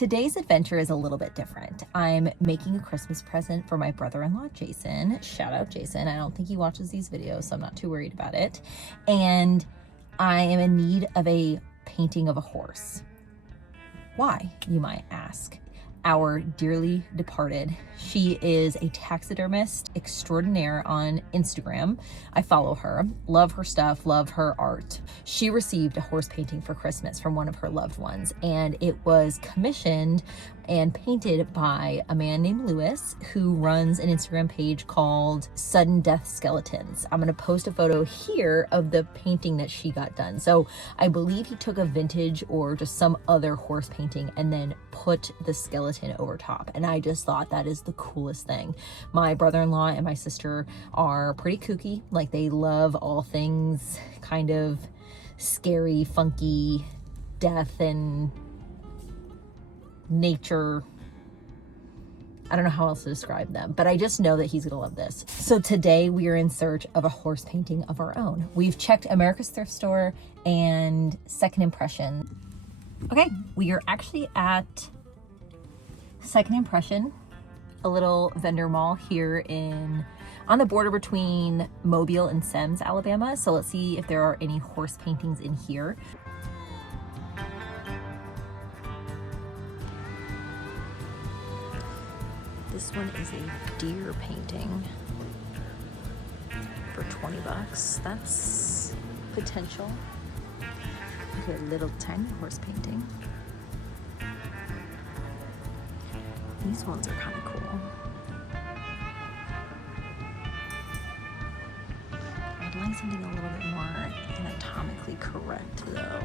Today's adventure is a little bit different. I'm making a Christmas present for my brother-in-law, Jason. Shout out, Jason. I don't think he watches these videos, so I'm not too worried about it. And I am in need of a painting of a horse. Why, you might ask? Our dearly departed. She is a taxidermist extraordinaire on Instagram. I follow her, love her stuff, love her art. She received a horse painting for Christmas from one of her loved ones, and it was commissioned and painted by a man named Lewis, who runs an Instagram page called Sudden Death Skeletons. I'm gonna post a photo here of the painting that she got done. So I believe he took a vintage or just some other horse painting and then put the skeleton over top. And I just thought that is the coolest thing. My brother-in-law and my sister are pretty kooky. Like, they love all things kind of scary, funky, death and nature. I don't know how else to describe them, but I just know that he's gonna love this. So today we are in search of a horse painting of our own. We've checked America's Thrift Store and Second Impression. Okay, we are actually at Second Impression, a little vendor mall here on the border between Mobile and Semmes, Alabama. So let's see if there are any horse paintings in here. This one is a deer painting for 20 bucks. That's potential. Okay, a little tiny horse painting. These ones are kind of cool. I'd like something a little bit more anatomically correct though.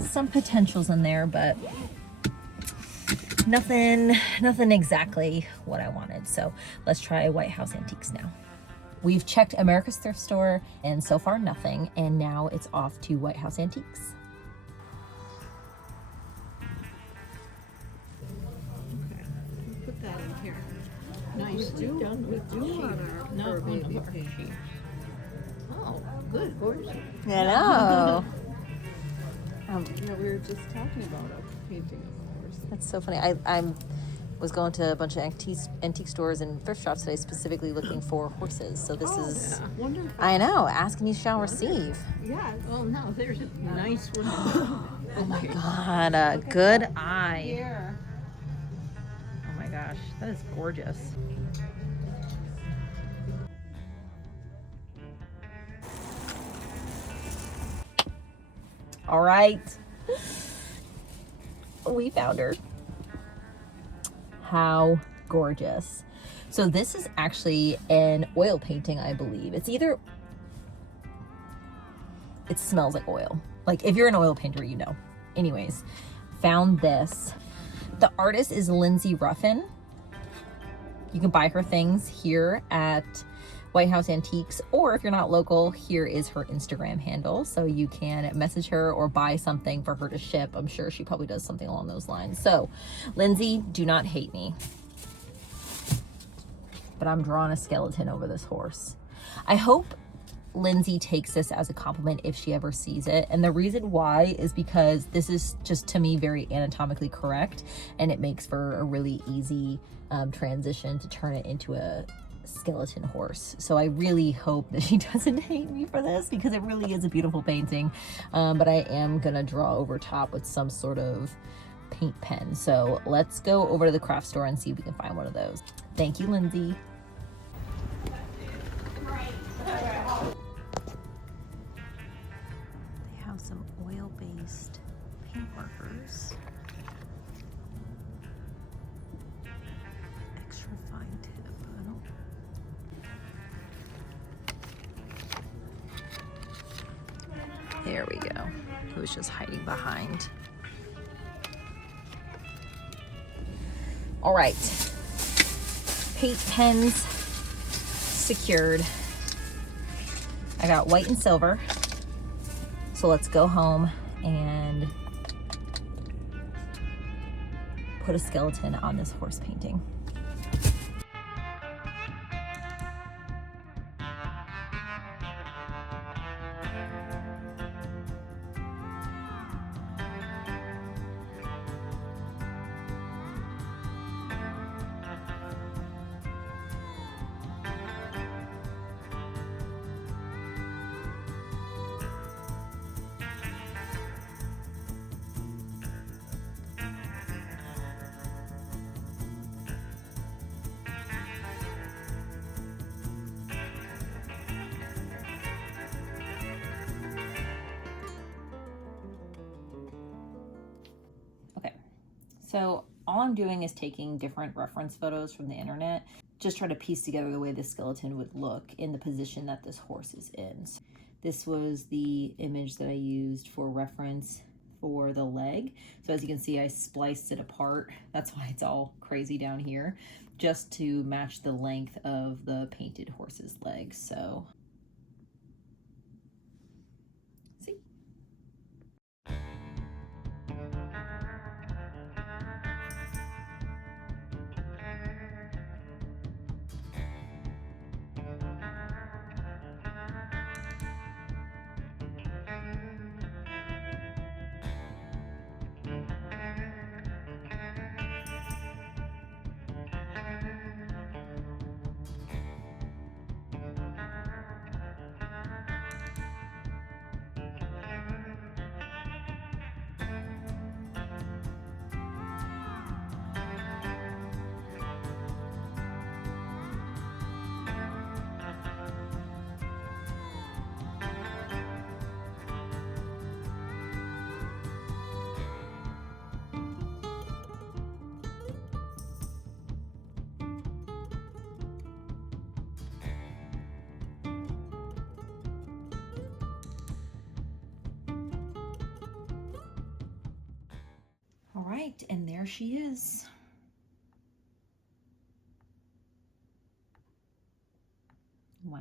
Some potentials in there, but nothing exactly what I wanted. So let's try White House Antiques now. We've checked America's Thrift Store and so far nothing, and now it's off to White House Antiques. Okay, put that in here. Nice. We do want our baby painting. Oh, good, gorgeous. I know. Yeah, we were just talking about a painting, of course. That's so funny. I was going to a bunch of antique stores and thrift shops today, specifically looking for horses. So this is, yeah. Wonderful. I know, ask and you shall receive. Yeah. Oh no, there's a nice one. Oh my God, a good eye. Here. Oh my gosh, that is gorgeous. All right, we found her. How gorgeous. So this is actually an oil painting, I believe. It smells like oil. Like, if you're an oil painter, you know. Anyways, found this. The artist is Lindsay Ruffin. You can buy her things here at White House Antiques, or if you're not local, here is her Instagram handle, so you can message her or buy something for her to ship. I'm sure she probably does something along those lines. So Lindsay, do not hate me, but I'm drawing a skeleton over this horse. I hope Lindsay takes this as a compliment if she ever sees it, and the reason why is because this is just, to me, very anatomically correct, and it makes for a really easy transition to turn it into a skeleton horse. So I really hope that she doesn't hate me for this, because it really is a beautiful painting, but I am gonna draw over top with some sort of paint pen. So let's go over to the craft store and see if we can find one of those. Thank you, Lindsay. They have some oil-based paint markers. Extra fine tip. There we go. It was just hiding behind. All right. Paint pens secured. I got white and silver. So let's go home and put a skeleton on this horse painting. So all I'm doing is taking different reference photos from the internet, just try to piece together the way this skeleton would look in the position that this horse is in. This was the image that I used for reference for the leg. So as you can see, I spliced it apart. That's why it's all crazy down here, just to match the length of the painted horse's legs. So see. All right, and there she is. Wow.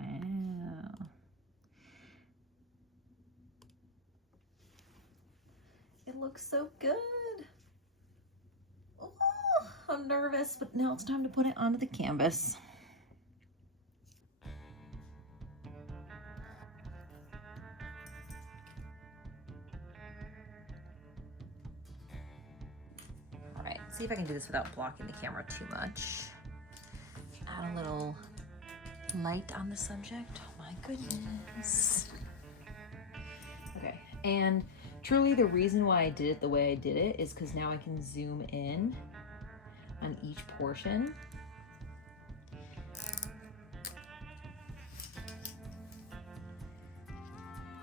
It looks so good. Oh, I'm nervous, but now it's time to put it onto the canvas. All right, see if I can do this without blocking the camera too much. Add a little light on the subject. Oh my goodness. Okay, and truly the reason why I did it the way I did it is because now I can zoom in on each portion.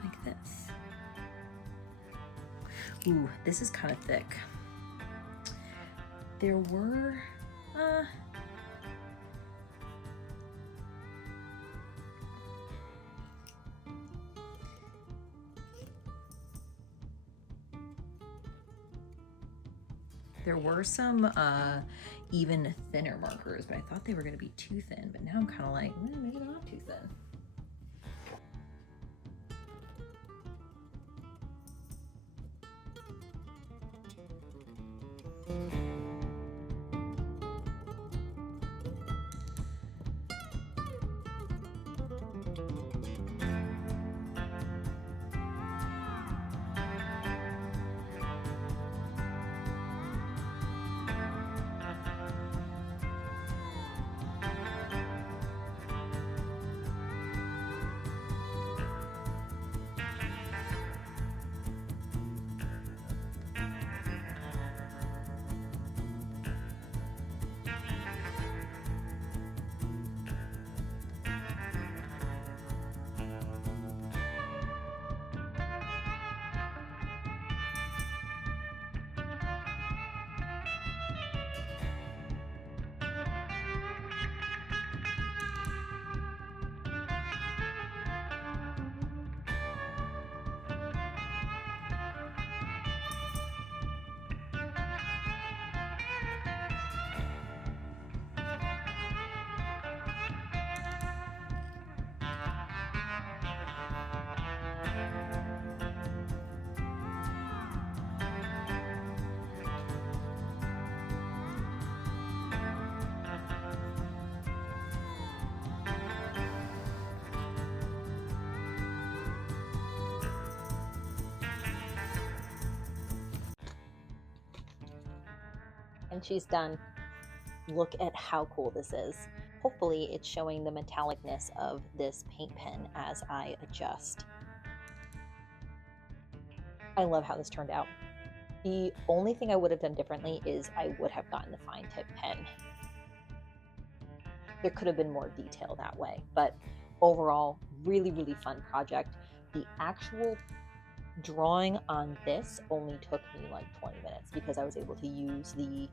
Like this. Ooh, this is kind of thick. There were, some even thinner markers, but I thought they were going to be too thin, but now I'm kind of like, maybe they're not too thin. And she's done. Look at how cool this is. Hopefully it's showing the metallicness of this paint pen as I adjust. I love how this turned out. The only thing I would have done differently is I would have gotten the fine tip pen. There could have been more detail that way, but overall, really, really fun project. The actual drawing on this only took me like 20 minutes because I was able to use the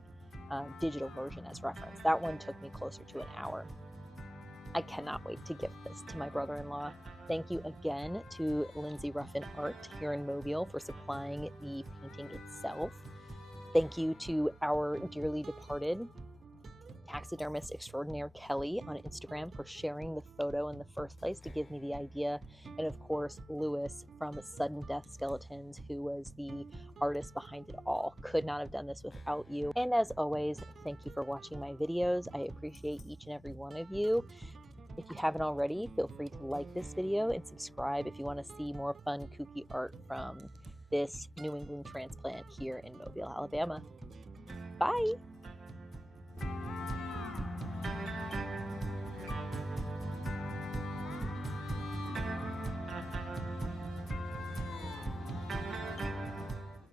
digital version as reference. That one took me closer to an hour. I cannot wait to gift this to my brother-in-law. Thank you again to Lindsay Ruffin Art here in Mobile for supplying the painting itself. Thank you to our dearly departed taxidermist extraordinaire Kelly on Instagram for sharing the photo in the first place to give me the idea, and of course Lewis from Sudden Death Skeletons, who was the artist behind it all. Could not have done this without you. And as always, thank you for watching my videos. I appreciate each and every one of you. If you haven't already, feel free to like this video and subscribe if you want to see more fun, kooky art from this New England transplant here in Mobile, Alabama. Bye!